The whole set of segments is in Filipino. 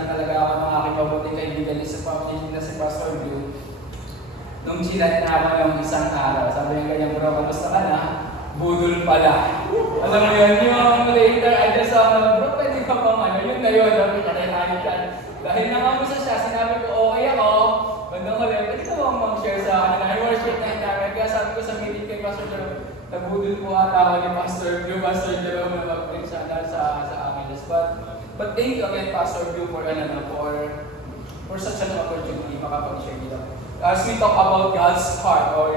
na talaga ako ng aking mabuting kaibigan na si Pastor Blue. Nung chinat na ako ng isang araw, sabi niya ganyan, bro, kamusta ka na? Budol pala. Alam mo yun, yung later, I just saw na, bro, pwede ka bang ano, yun na yun, sabi ka na dyan. Dahil nakamusta siya, sinabi ko, okay ako, bandang huli, pwede ka bang mag-share sa akin na i-worship na namin. Kaya sabi ko sa meeting kay Pastor Jerome, nabudol po ata ako ni Pastor Jerome na mag-bring sa amin. But thank you again, Pastor Blue, for such an opportunity makapag-share dito. As we talk about God's heart or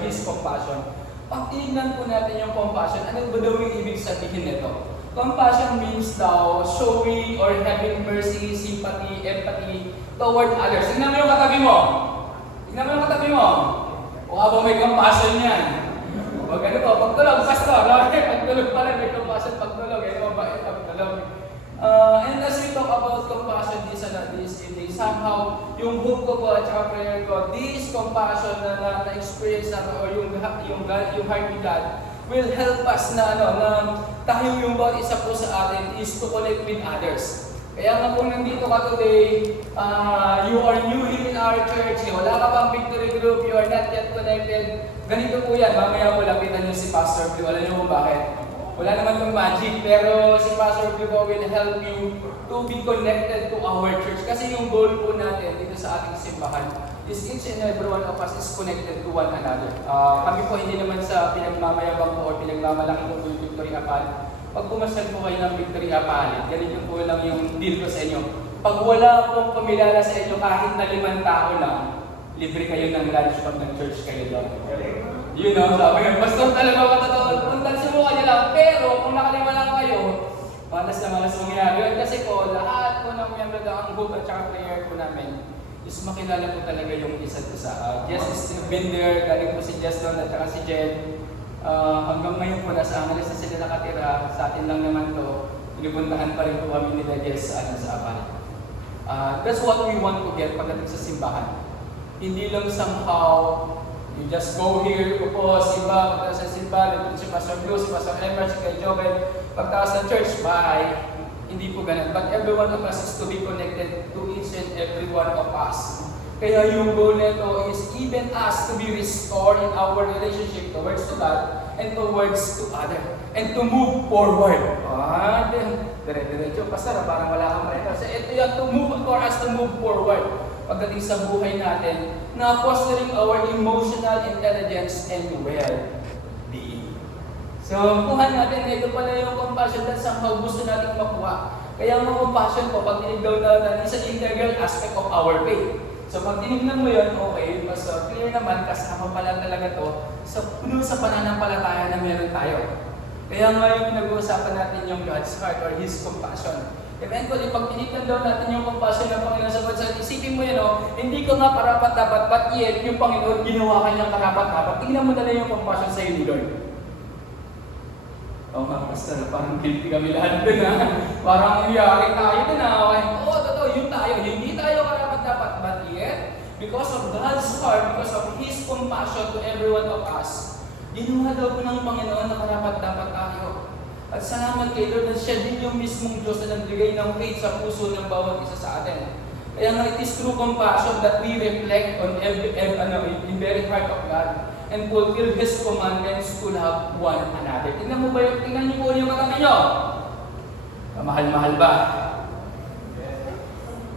His compassion, pag tinignan po natin yung compassion, ano ba daw yung ibig sabihin nito? Compassion means daw showing or having mercy, sympathy, empathy toward others. Tingnan mo yung katabi mo. O habang may compassion yan. Pag ano po, pagtulog, pastor. Pagtulog pala, may compassion pagtulog. Mabait pagtulog. And as we talk about compassion this day, somehow, yung hope ko po at saka prayer ko, this compassion na na-experience natin or yung heart ni God will help us na tayo yung bawat isa po sa atin is to connect with others. Kaya nga po nandito ka today, you are new here in our church, wala ka pang victory group, you are not yet connected. Ganito po yan, mamaya po lapitan niyo si Pastor Blue. Alam niyo po bakit? Wala naman itong magic, pero si Pastor Blue will help you to be connected to our church. Kasi yung goal po natin dito sa ating simbahan is each and every one of us is connected to one another. Kami po hindi naman sa pinagmamayabang po o pinagmamalaki po yung Victory Apal. Pag pumasal po kayo ng Victory Apal, ganito po lang yung deal ko sa inyo. Pag wala pong kumilala sa inyo kahit na 5 tao lang, libre kayo ng lunch pag nag-church kayo doon. You know, sabi nga, pastor talaga katotoo, puntan subukan niyo lang. Pero kung nakalima lang kayo, malas na malas mangyari. Kasi po, lahat po ng miyembro ng ang group at saka prayer po namin is makilala po talaga yung isa't isa. Jess is still been there, galing po si Jess doon at saka si Jen. Hanggang ngayon po, nasa Angeles na sila nakatira. Sa atin lang naman to, pinupuntahan pa rin po kami nila Jess sa Apal. That's what we want to get pagdating sa simbahan. Hindi lang somehow, you just go here, upo, simba, pagkatapos sa simba, nandun si Pastor Blue, si Pastor Emmer, si Kay Joven, pagkatapos ng church, bye. Hindi po ganun. But every one of us is to be connected to each and every one of us. Kaya yung goal nito is even us to be restored in our relationship towards to God and towards to other. And to move forward. Dire-diretso, Pastor, parang wala kang marito. So ito yung to move for us to move forward. Pagdating sa buhay natin, na fostering our emotional intelligence and well-being. So, kuhan natin na ito pala yung compassion that somehow gusto natin makuha. Kaya ang compassion po, pag tinigdaw na is an integral aspect of our faith. So, pag tinignan mo yun, okay, mas clear naman, kasama pala talaga to sa pananampalataya na meron tayo. Kaya ngayon nag-uusapan natin yung God's heart or His compassion. Eventually, pag tinignan daw natin yung compassion ng Panginoon sa bansa, isipin mo yun, hindi ko nga karapat-dapat, but yet, yung Panginoon, ginawa kanyang karapat-dapat. Tingnan mo na lang yung compassion sa iyo ni Lord. Mga pastor, parang guilty kami lahat dun, Parang iyari tayo dun, totoo, yun tayo. Hindi tayo karapat-dapat, but yet, because of God's heart, because of His compassion to every one of us, ginawa daw po ng Panginoon na karapat-dapat tayo. At salamat kay Lord na siya din yung mismong Diyos na nagbigay ng faith sa puso ng bawat isa sa atin. Kaya nga it is through compassion that we reflect on in very heart of God and fulfill His commandments to love one another. Tingnan mo ba yung, tingnan niyo po yung katabi niyo? Mahal-mahal ba?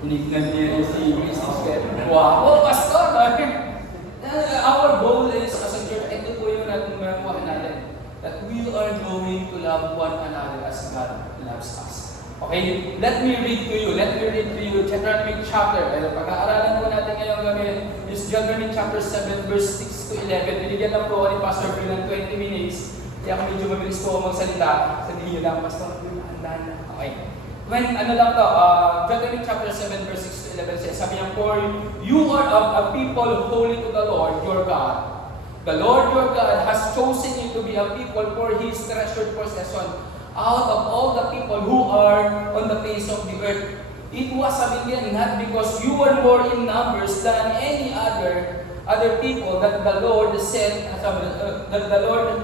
Tinignan niya si Mrs. Wow, pastor! Our goal is as a church, ito po yung nakuha natin. That we are going to love one another as God loves us. Okay? Let me read to you Deuteronomy chapter. Pag-aaralan po natin ngayong gabi is Deuteronomy chapter 7 verse 6 to 11. Binigyan lang po ni Pastor Phil ng 20 minutes. Kaya kung medyo mabilis po ako magsalita, sabihin niyo lang, Pastor Phil, andan. Okay. Deuteronomy chapter 7 verse 6 to 11 says, sabi niya, for you are a people holy to the Lord your God. The Lord your God has chosen you to be a people for His treasured possession out of all the people who are on the face of the earth. It was, sabi niya, not because you were more in numbers than any other people that the Lord sent, that the Lord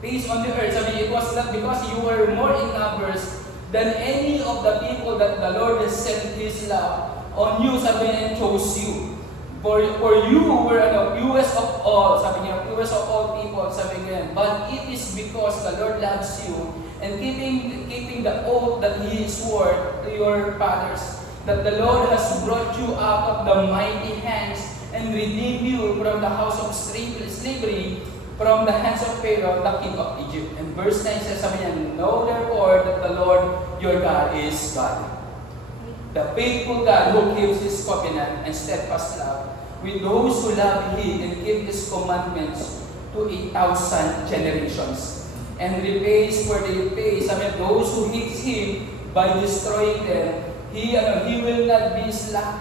placed on the earth. Sabi, it was not because you were more in numbers than any of the people that the Lord has sent His love on you, sabi niya, and chose you. For you were fewest of all, sabi niya, fewest of all people, sabi niya, but it is because the Lord loves you and keeping the oath that He swore to your fathers, that the Lord has brought you out of the mighty hands and redeemed you from the house of slavery, from the hands of Pharaoh, the king of Egypt. And verse 9 says, sabi niya, know therefore that the Lord your God is God, the faithful God who keeps His covenant and steadfast love with those who love Him and keep His commandments to 1,000 generations. And repays for the repays, sabi niya, those who hate Him by destroying them. He will not be slack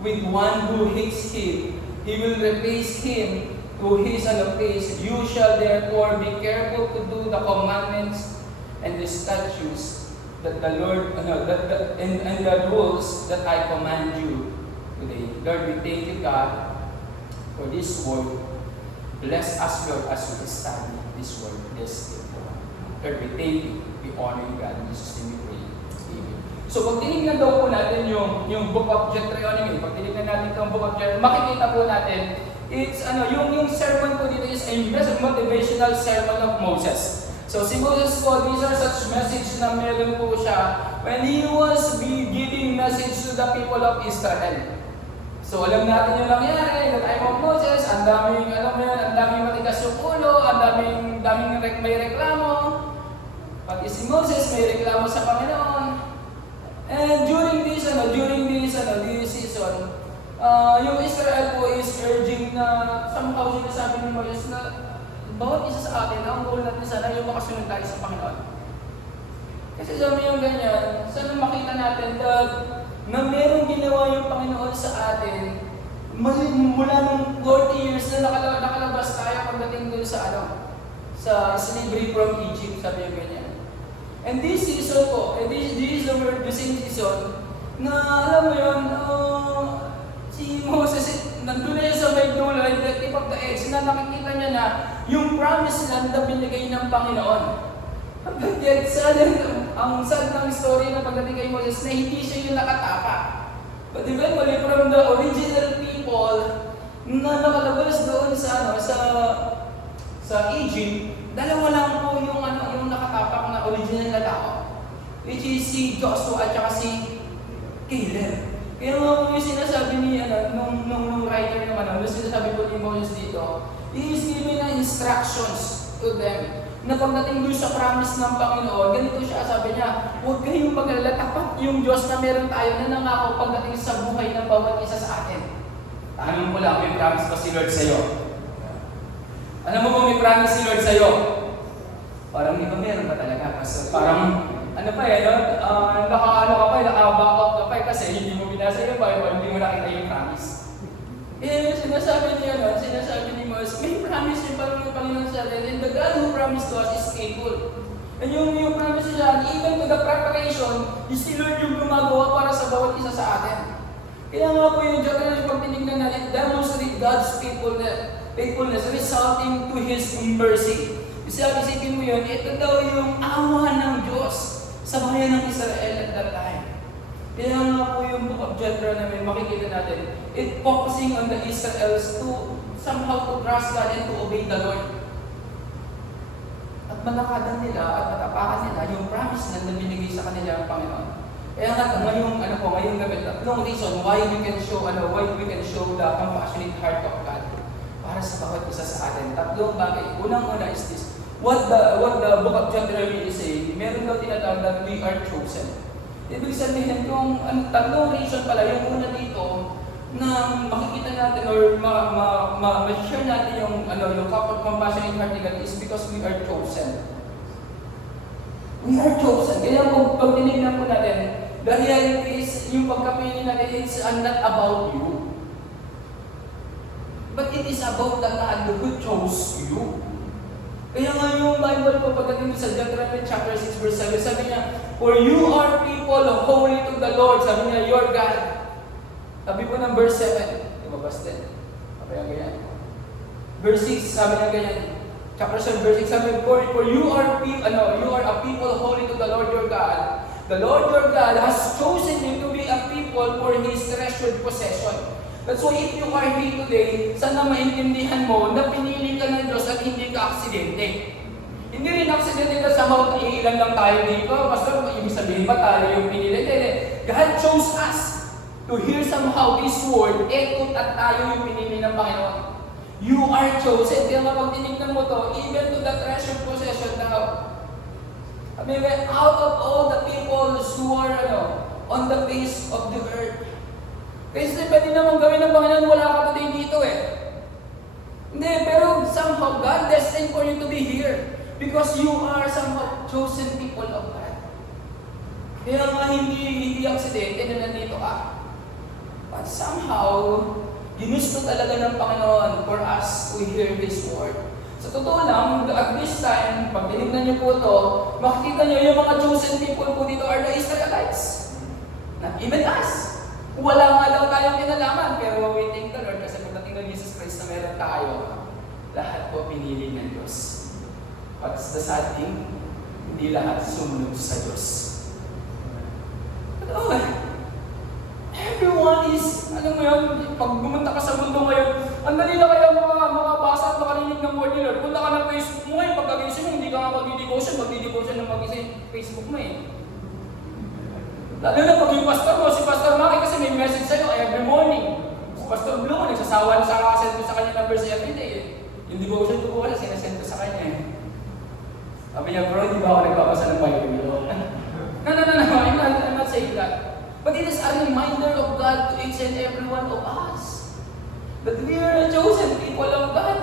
with one who hates Him. He will replace him to his pace. You shall therefore be careful to do the commandments and the statutes that the Lord, and the rules that I command you today. Lord, we thank you, God, for this word. Bless us, Lord, as we study this word, this day. Lord, we thank you. We honor you, God. In Jesus' name we pray. Amen. So, pag tinignan daw po natin yung book of Deuteronomy, pag tinignan natin itong book of Deuteronomy, makikita po natin, it's, yung sermon po dito is a motivational sermon of Moses. So, si Moses po, these are such message na meron po siya when he was giving message to the people of Israel. So, alam natin yung nangyari, the time of Moses, ang daming, ang daming matigas yung ulo, ang daming may reklamo. Pati si Moses may reklamo sa Panginoon. And during this season, yung Israel po is urging na somehow sinasabi ni Moses na bawat isa sa atin, ang goal natin sana yung makasunod tayo sa Panginoon. Kasi sabi yung ganyan, sana makita natin na merong ginawa yung Panginoon sa atin mula nung 40 years na nakalabas tayo pagdating dun sa slavery from Egypt, sabi yung ganyan. And this season po, this is the same season na alam mo yun, si Moses, nandun na siya sa may dulo, at the tip of the edge, na nakikita niya na yung promised land na binigay ng Panginoon. But yet, ang sad ng story na pagdating kay Moses na hindi siya yung nakataka. But eventually, from the original people na nakalabas doon sa Egypt, dalawa lang po yung nakatapak na original na tao, which is si Joshua at saka si Caleb. Kaya nga po yung sinasabi ni nung writer naman, yung sinasabi po ni Moses dito, he is giving na instructions to them na pagdating doon sa promise ng Panginoon, ganito siya, sabi niya, huwag kayong mag-alala, tapat yung Diyos na meron tayo na nangako pagdating sa buhay ng bawat isa sa atin. Tanong mo lang, may promise ba si Lord sa'yo? Alam mo ba may promise si Lord sa'yo? Parang di ba meron ba talaga? Kasi parang, naka-back up ka pa kasi hindi mo binasa yung Bible, hindi mo nakita yung promise. Sinasabi ni Moses, may promise yung Panginoon sa atin, and the God who promised to us is faithful. And yung promise niya, even to the preparation, si Lord yung gumagawa para sa bawat isa sa atin. Kaya nga po yung Deuteronomy, pag tinignan natin, demonstrate God's faithfulness resulting to His mercy. Isipin mo yun, ito daw yung awa ng Diyos sa bayan ng Israel at that time. Kaya nga po yung book of Deuteronomy, makikita natin, it focusing on the Israelites to somehow to trust God and to obey the Lord. At malakadan nila at matapakan nila yung promise na binigay sa kanila ng Panginoon. Kaya nga ngayong gabi, tatlong reason why we can show the compassionate heart of God para sa bawat isa sa atin. Tatlong bagay. Unang-una is this. What the book of Deuteronomy is saying, meron daw tinatawag that we are chosen. Ibig sabihin, yung tatlong reason pala, yung una dito, na makikita natin or ma-share natin yung compassionate heart ni God is because we are chosen. We are chosen. Kaya pag tinignan po natin, the reality is, yung pagkapili natin, it's not about you. But it is about the God who chose you. Kaya nga yung Bible po, pagdating sa Deuteronomy chapter 6 verse 7, sabi niya, for you are people holy to the Lord. Sabi niya, your God. Sabi po ng verse 7, lumabas din. Sabi niya ganyan. Verse 6, sabi niya ganyan. Chapter 7 verse 6, sabi, for you are a people holy to the Lord your God. The Lord your God has chosen you to be a people for His treasured possession. That's why if you are here today, sana maintindihan mo na pinili ka ng Diyos at hindi ka aksidente. Hindi rin aksidente na somehow iilan lang tayo dito. Basta ibig sabihin ba tayo yung pinili? God chose us to hear somehow this word, ekot at tayo yung pinili ng Panginoon. You are chosen. Kaya kapag tinignan mo to, even to the treasured possession now, I mean, out of all the people who are on the face of the earth. Kasi pwede naman gawin ng Panginoon, wala ka today dito Hindi, pero somehow God destined for you to be here. Because you are somehow chosen people of God. Kaya nga hindi aksidente na nandito ka. But somehow, ginusto talaga ng Panginoon for us to hear His word. Sa totoo lang, at this time, pag tinignan niyo po ito, makikita niyo yung mga chosen people po dito are the Israelites. Not even us. Wala nga daw tayong kinalaman, pero we thank the Lord kasi pagdating ng Jesus Christ na meron tayo, lahat po pinili ng Diyos. What's the sad thing? Hindi lahat sumunod sa Diyos. But everyone is, alam mo yun, pag bumunta ka sa mundo ngayon, ang dali na kaya makabasa at makalinig ng word ni Lord. Punta ka ng Facebook mo ngayon, pagkagising mo, hindi ka nga magdi-devotion ng mag-isip Facebook mo Lalo na pag yung pastor mo, si Pastor Maki kasi may message sa'yo every morning. Si Pastor Blue, nagsasawa na sa kakasend ko sa kanya ng verse every day Yung devotion ko wala, sinasend ko sa kanya Sabi niya, bro, hindi ba ako nagbabasa ng Bible? No, I'm not saying that. But it is a reminder of God to each and every one of us. That we are a chosen people of God.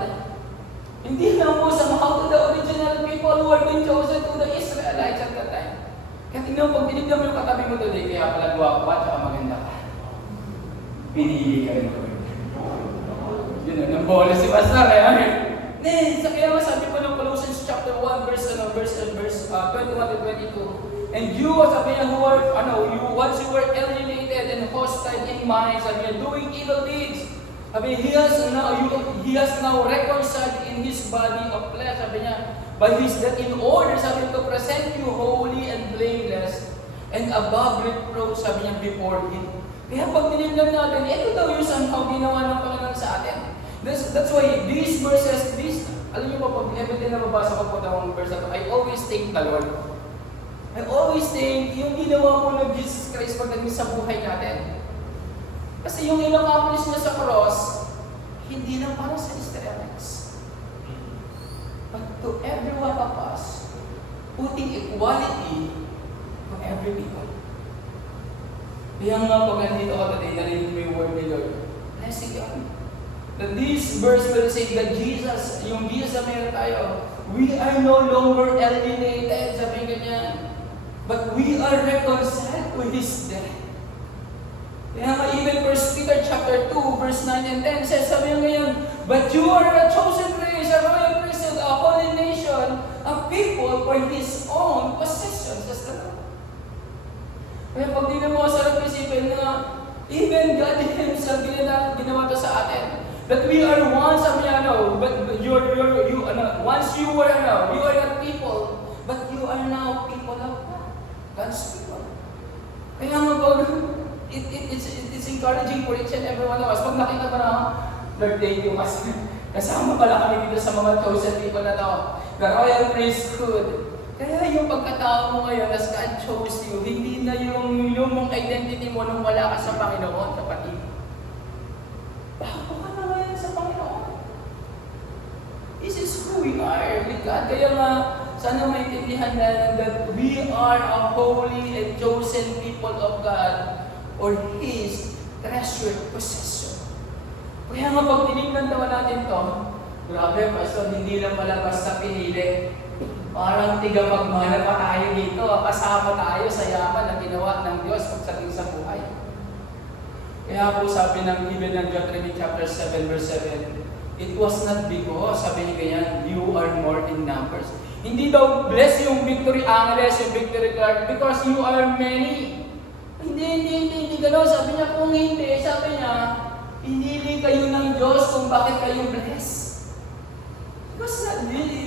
Hindi lang po somehow to the original people who are being chosen to the Israelites at that time. Kaya tingnan mo, pag tinignan mo yung katabi mo today, kaya pala guwapo at saka maganda ka. Pinili ka rin. Yun ang bola si Pastor Sa kaya masabi po ng Colossians chapter 1, verse 21 to 22. And you, sabi niya, once you were alienated and hostile in mind, sabi niya, doing evil deeds. Sabi niya, He has now reconciled in His body of flesh, sabi niya, by His death in order, sabi niya, to present you holy and blameless and above reproach, sabi niya, before Him. Kaya pag tinignan natin, ito daw yung somehow ginawa ng Panginoon sa atin. That's why these verses, alam niyo ba, pag everything na mabasa ko po ng verse na ito, I always thank the Lord. I always think, yung ginawa po ng Jesus Christ pagdating sa buhay natin. Kasi yung in-accomplish niya sa cross, hindi lang para sa Israelites. But to every one of us, putting equality to every people. Kaya nga pag nandito ka today, narinig mo yung word ni Lord, blessing yun. That this verse will say that Jesus, yung Jesus na meron tayo, we are no longer alienated, sabi ganyan. But we are reconciled with His death. Kaya nga even 1 Peter chapter 2, verse 9 and 10 says, sabi nga ngayon, but you are a chosen race, a royal priesthood, a holy nation, a people for His own possession. Says the Lord. Kaya pag di na mo sarap isipin na even God Himself ginawa to sa atin. That we are one, sabi niya, once you were, you are not people, but you are now people of God. God's people. Kaya nga it's encouraging for each and every one of us. Pag nakita ba na, Lord, thank you, kasi kasama pala kami dito sa mga chosen people na to. The royal priesthood. Kaya yung pagkatao mo ngayon, as God chose you, hindi na yung lumong identity mo nung wala ka sa Panginoon, kapatid. Bago ka na ngayon sa Panginoon. This is who we are with God. Kaya nga, sana maintindihan na that we are a holy and chosen people of God or His treasured possession. Kaya nga pag tinignan naman natin to, grabe, Pastor, hindi lang pala basta pinili. Parang tigapagmana pa tayo dito, kasama tayo sa yaman na ginawa ng Diyos pagdating sa buhay. Kaya po sabi ng even ng Deuteronomy chapter 7 verse 7, it was not because, sabi niya ganyan, you are more in numbers. Hindi daw bless yung victory angles, yung victory card, because you are many. Hindi gano'n. Sabi niya, kung hindi, sabi niya, pinili kayo ng Diyos kung bakit kayo bless. Because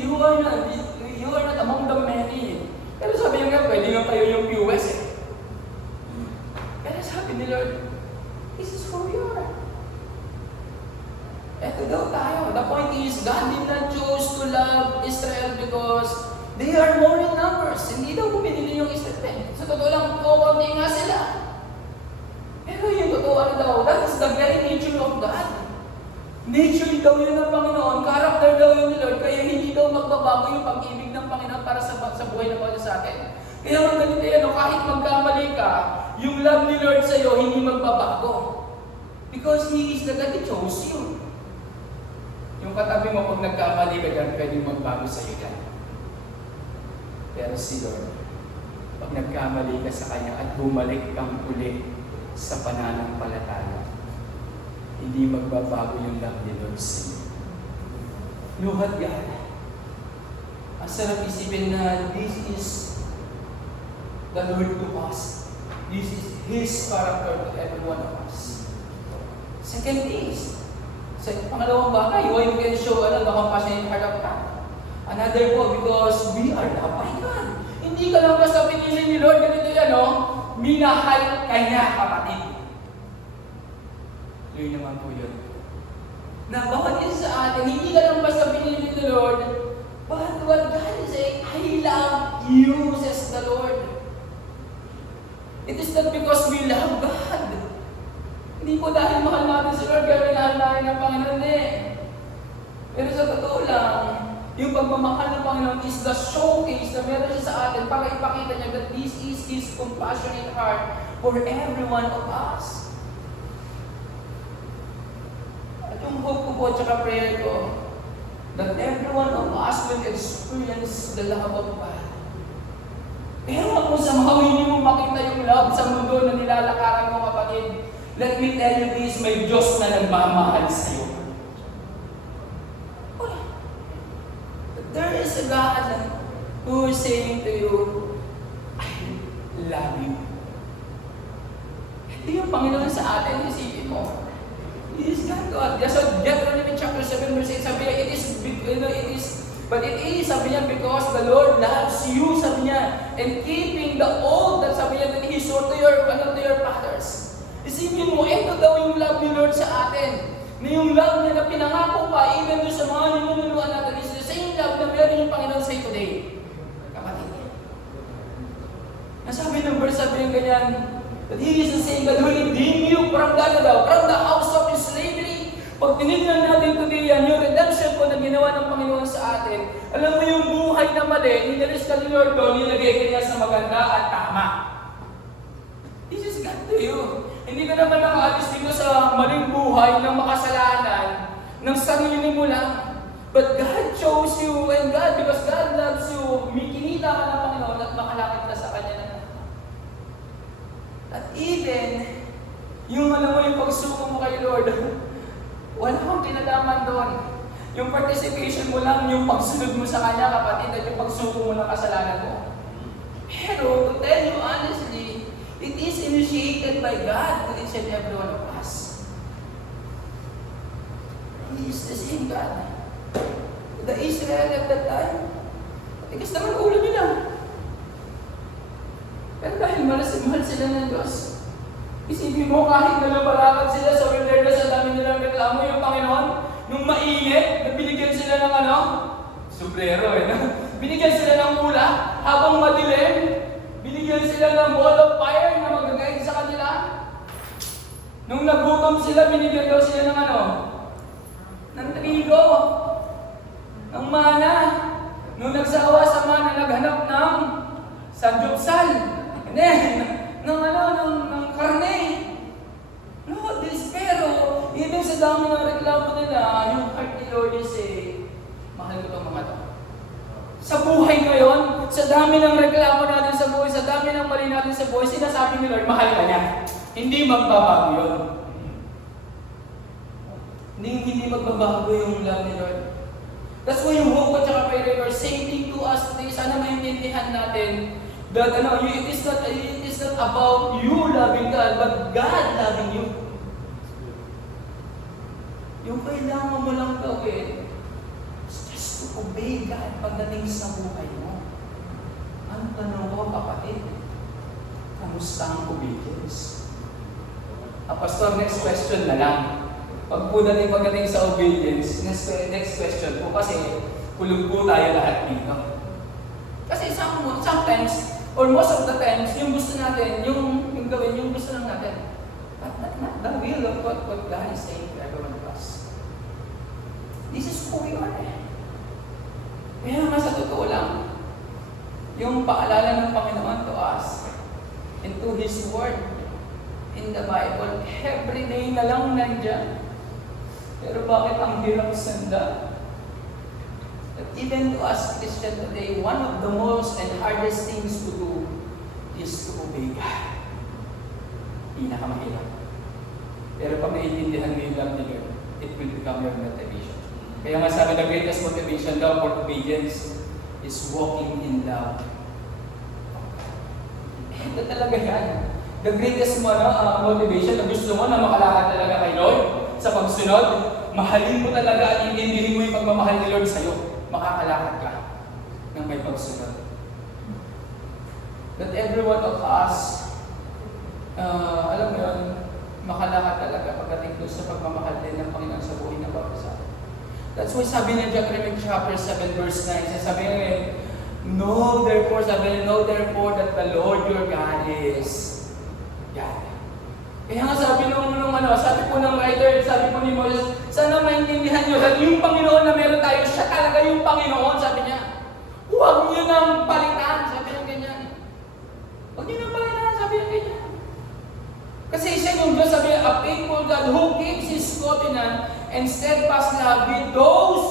you are not among the many. Pero sabi niya nga, pwede nga kayo yung fewest sabi ni Lord, this is who we are. Eto daw tayo. The point is, God did not choose to love Israel because they are more in numbers. Hindi daw bumili yung Israel. Sa totoo lang, kukunti nga sila. Pero yung totoo ano daw, that is the very nature of God. Nature daw yun ng Panginoon, character daw yun ni Lord, kaya hindi daw magbabago yung pag-ibig ng Panginoon para sa buhay na Panginoon sa atin. Kaya mga ganito yan, kahit magkamali ka, yung love ni Lord sa'yo hindi magbabago. Because He is the God who chose you. Yung katabi mo, pag nagkamali ka dyan, pwedeng magbago sa'yo dyan. Pero si Lord, pag nagkamali ka sa Kanya at bumalik kang uli sa pananampalataya, hindi magbabago yung love ni Lord sa iyo. Look at God. Ang sarap isipin na this is the Lord to us. This is His character to every one of us. Second is, sa pangalawang bagay, why you can show the compassionate heart of God. Another po, because we are loved by God. Hindi ka lang basta pinili ni Lord, ganito yan, no? Minahal ka niya, kapatid. Yun naman po yun. Na bawat isa sa atin, hindi ka lang basta pinili ni Lord, but what God is saying, I love you, says the Lord. It is not because we love God. Hindi po dahil mahal natin si Lord, kaya minahal natin ang Panginoon Pero sa totoo lang, yung pagmamahal ng Panginoon is the showcase na meron siya sa atin para ipakita niya that this is His compassionate heart for every one of us. Yung hope ko po at saka prayer ko, that every one of us will experience the love of God. Pero kung somehow hindi mo makita yung love sa mundo na nilalakaran mo, kapatid, let me tell you this, may Diyos na nagmamahal sa iyo. There is a God who is saying to you, I love you. Ito yung Panginoon sa atin, isipin mo. It is God. So, Deuteronomy chapter 7 verse 8, sabi niya, sabi niya, because the Lord loves you, sabi niya, and keeping the oath that sabi niya that He swore to your fathers. Isipin mo, ito daw yung love ni Lord sa atin. Na yung love niya na pinangako pa, even doon sa mga ninunuluan natin, is the same love na meron yung Panginoon sa today. Kapatid. Nasabi ng verse, sabi niya ganyan, that He is the same God who redeemed you from the house of slavery. Pag tinignan natin today yan, yung redemption po na ginawa ng Panginoon sa atin, alam mo yung buhay na mali, nilalis ka ni Lord doon, nilagay ka niya sa maganda at tama. This is God to you. Hindi ka naman nakaalis dito sa maling buhay ng makasalanan ng sarili mo lang. But God chose you, and God, because God loves you, kinita ka ng Panginoon at makalapit ka sa Kanya na. At even, yung alam mo yung pagsuko mo kay Lord, wala kang kinalaman doon. Yung participation mo lang, yung pagsunod mo sa Kanya, kapatid, at yung pagsuko mo ng kasalanan mo. Pero, to tell you honestly, it is initiated by God to each and every one of us. He is the same God. The Israel at that time, tigas naman ulo nila. Pero dahil mahal sila ng Diyos, isipin mo kahit nalabalakad sila sa wilderness, sa dami nilang reklamo, yung Panginoon, nung mainit, na binigyan sila ng sombrero binigyan sila ng ula, habang madilim, binigyan sila ng ball of fire na mag-guide sa kanila. Nung nagutom sila, binigyan daw sila ng ng trigo, ng mana. Nung nagsawa sa mana, naghanap ng sanjupsal. ng karne. No, pero even sa dami ng reklamo nila, yung heart ni Lord is mahal ko itong mga to. Sa buhay ngayon, sa dami ng reklamo natin sa buhay, sa dami ng mali natin sa buhay, sinasabi ni Lord, mahal ka niya. Hindi magbabago yun. Hindi magbabago yung love ni Lord. That's why yung hope at saka prayer are saying to us today, sana maintindihan natin that it is not about you loving God, but God loving you. Yung kailangan mo lang gawin is just to obey God pagdating sa buhay mo. Ang tanong ko, kapatid, kamusta ang obedience? Pastor, next question na lang. Pagdating sa obedience, next question po kasi kulog po tayo lahat dito. Kasi sometimes, or most of the times, yung gusto natin, yung gawin, yung gusto lang natin. But not the will of what God is saying to every one of us. This is who we are. Kaya nga sa totoo lang, yung paalala ng Panginoon to us, and to His Word, in the Bible, every day na lang nandyan. Pero bakit ang hirap sanda? That even to us Christian today, one of the most and hardest things to do is to obey God. Pinakamahirap. Pero pag naiintindihan mo yung love ni God, it will become your motivation. Kaya nga sabi, the greatest motivation daw for obedience is walking in love. Ito talaga yan. The greatest motivation na gusto mo na makalakad talaga kay Lord sa pagsunod, mahalin mo talaga at iintindihin mo yung pagmamahal ni Lord sa'yo. Makakalakad ka ng may pagsunod. That every one of us, alam mo yun, makalakad talaga pagdating doon sa pagmamahal din ng Panginoon sa buhay ng bawat isa. That's why sabi niya Jeremiah chapter 7 verse 9, sabi niya, know therefore that the Lord your God is God. Kaya nga sabi sabi po ng writer, sabi po ni Moses, sana maintindihan nyo, that yung Panginoon na meron tayo, siya talaga yung Panginoon, sabi niya. Huwag niyo nang palitan, sabi niya ganyan. Huwag niyo nang palitan, sabi niya ganyan. Kasi siya yung Diyos, sabi niya, a faithful God who keeps His covenant and steadfast love with those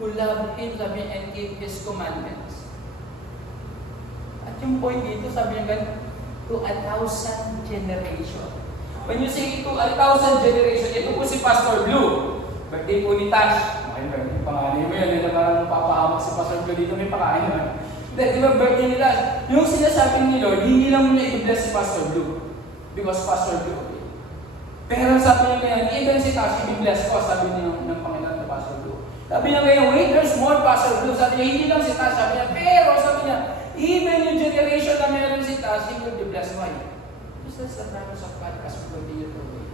who love Him, sabi niya, and keep His commandments. At yung point dito, sabi niya ganyan, to 1,000 generation. When you say to 1,000 generation, ito po si Pastor Blue. Birthday po ni Tash. Okay, birthday pangalan mo yun. Ito parang papahamak si Pastor Blue dito, may pakain naman. Di ba birthday ni Tash? Yung sinasabi ni Lord, hindi lang muna i-bless si Pastor Blue. Because Pastor Blue, okay. Pero sabi niya ngayon, even si Tash, i-bless ko, sabi niya ng Panginoon na Pastor Blue. Sabi niya ngayon, wait, there's more Pastor Blue. Sabi niya, hindi lang si Tash. Sabi niya, pero sabi niya, even yung generation na meron si Tash, he will be blessed. Why? Because that's the promise of God as we continue to wait.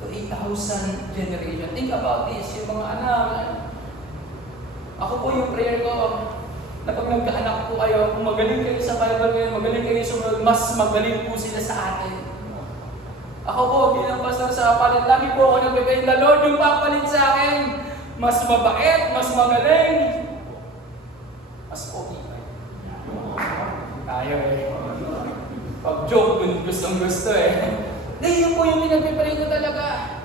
To 8,000 generation. Think about this, yung mga anak. Ako po yung prayer ko, na pag nagkaanak po kayo, kung magaling kayo sa Bible ngayon, magaling kayo sumunod, mas magaling po sila sa atin. Ako po, bilang pastor sa palit, lagi po ako nagpipray, the Lord yung papalit sa akin, mas mabait, mas magaling, mas okay pa. Tayo pag joke, gustong gusto Dahil yun po yung pinagpipray ko talaga.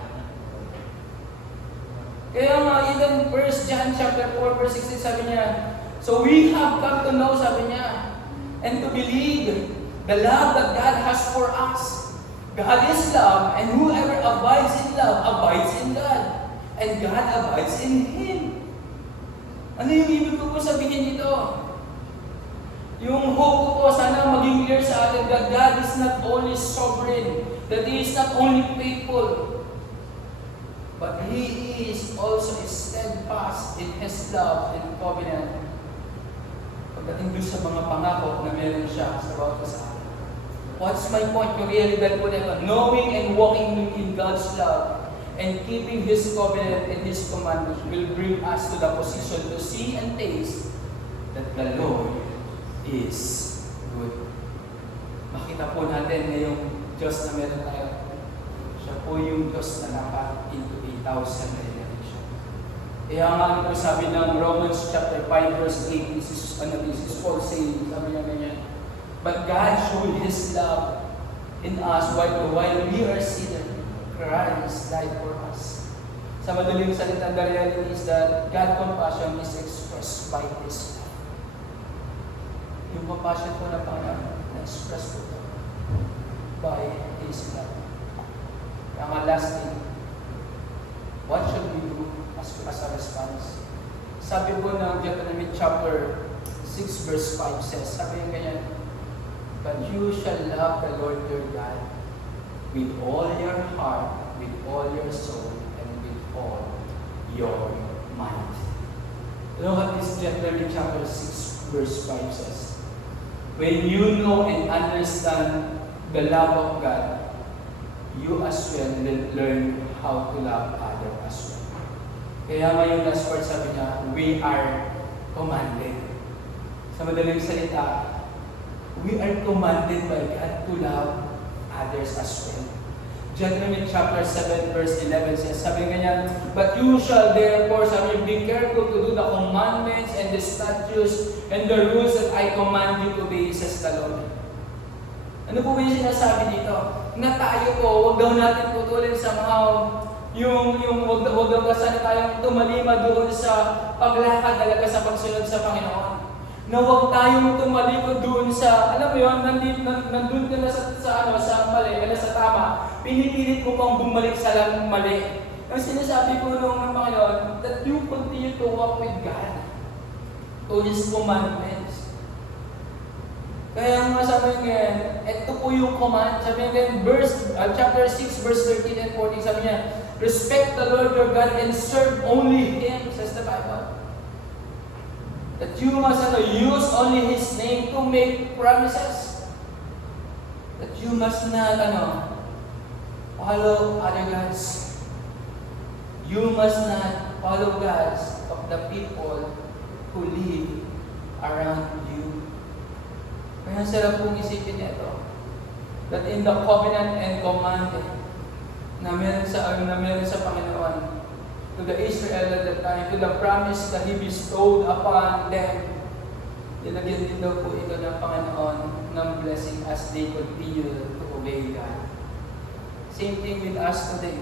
Kaya nga, even 1 John chapter 4 verse 16, sabi niya, so we have come to know, sabi niya, and to believe the love that God has for us. God is love, and whoever abides in love, abides in God. And God abides in Him. Ano yung ibig ko sabihin dito? Yung hope ko sana maging clear sa atin that God is not only sovereign, that He is not only faithful, but He is also steadfast in His love and covenant. Pagdating doon sa mga pangako na meron siya sa bawat isa. What's my point? Yung really that po na knowing and walking in God's love and keeping His covenant and His commandments will bring us to the position to see and taste that the Lord is good. Makita po natin na yung Diyos na meron tayo. Siya po yung Diyos na naka into 8,000 generation. Kaya nga po sabi ng Romans chapter 5 verse 8, this is Paul saying, sabi niya ganyan, but God showed His love in us while we are sinners. Christ died for us. Sa madaling salita, the reality is that God's compassion is expressed by His love. Yung compassion po na Panginoon, na-express po by His love. Kaya nga last thing, what should we do as a response? Sabi po ng Deuteronomy chapter 6 verse 5 says, sabi yung ganyan, but you shall love the Lord your God with all your heart, with all your soul, and with all your mind. You know what this Deuteronomy chapter 6 verse 5 says? When you know and understand the love of God, you as well will learn how to love others as well. Kaya ngayong last word sabi niya, we are commanded. Sa madaling salita, we are commanded by God to love others as well. Deuteronomy chapter 7 verse 11 says, sabi nga but you shall therefore, sabi niya, be careful to do the commandments and the statutes and the rules that I command you to obey, says the Lord. Ano po ba yung sinasabi dito? Na tayo po, huwag daw natin putulin somehow yung huwag daw kasi tayong tumalima doon sa paglakad talaga sa pagsunod sa Panginoon. Na huwag tayong tumalikod doon sa, alam mo yun, nandun ka na sa mali, sa tama, pinipilit mo pang bumalik sa mali. Ang sinasabi ko ng Panginoon, that you continue to walk with God, to His commandments. Kaya nga sabi nga, ito po yung command, sabi nga, chapter 6, verse 13 and 14, sabi niya, respect the Lord your God and serve only Him, says the Bible. That you must use only His name to make promises. That you must not follow other gods. You must not follow gods of the people who live around you. Kaya sarap pong isipin ito. That in the covenant and command na meron sa Panginoon, to the Israel at that time, to the promise that He bestowed upon them. Nilagyan din daw po ito ng Panginoon ng blessing as they continue to obey God. Same thing with us today.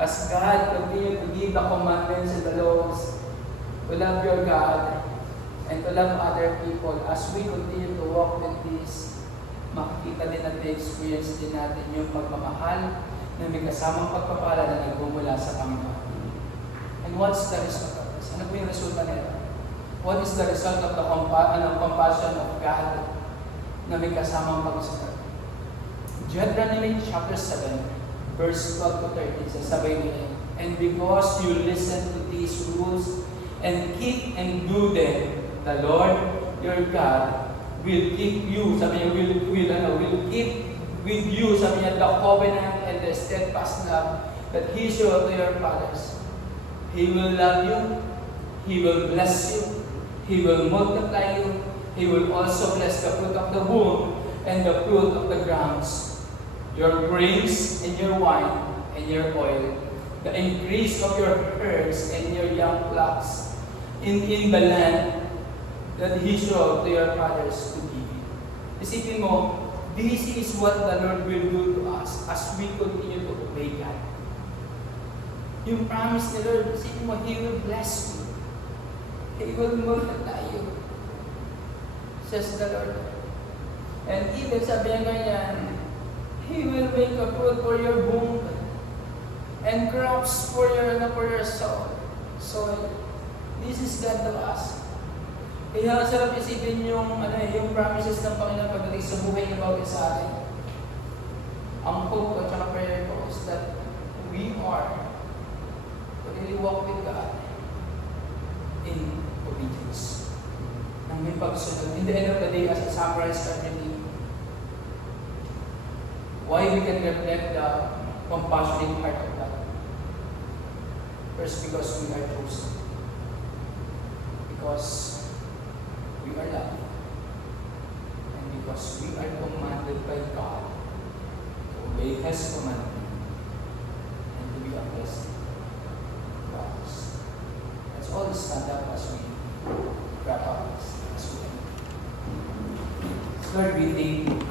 As God continue to give the commandments and the laws, to love your God and to love other people, as we continue to walk with this, makikita din at experience din natin yung pagmamahal na may kasamang pagpapala na nagmumula sa Panginoon. And what's the result of this? Ano po yung resulta nito? What is the result of the compassion of God na may kasamang pagsunod? Deuteronomy chapter 7, verse 12 to 13, sasabihin niya, and because you listen to these rules and keep and do them, the Lord your God will keep you, sabi niya, will keep with you, sabi niya, the covenant and the steadfast love that He showed to your fathers. He will love you, He will bless you, He will multiply you, He will also bless the fruit of the womb and the fruit of the grounds, your grains and your wine and your oil, the increase of your herds and your young flocks in the land that He showed to your fathers to give you. Isipin mo, this is what the Lord will do to us as we continue to obey God. Yung promise ni Lord, isipin mo, He will bless you. He will multiply you, says the Lord. And even sabi niya ganyan, He will make a fruit for your womb and crops for your soil. This is God to us. Kaya sarap isipin yung promises ng Panginoon pagdating sa buhay ng bawat isa atin. Ang hope at saka prayer ko is that we are to really walk with God in obedience. Nang may pagsunod. In the end of the day, as I summarize everything, why we can reflect the compassionate heart of God? First, because we are chosen. Because we are loved. And because we are commanded by God to obey His commandment and to be a blessing to others. Let's all stand up as we wrap up as we end. Lord, we thank you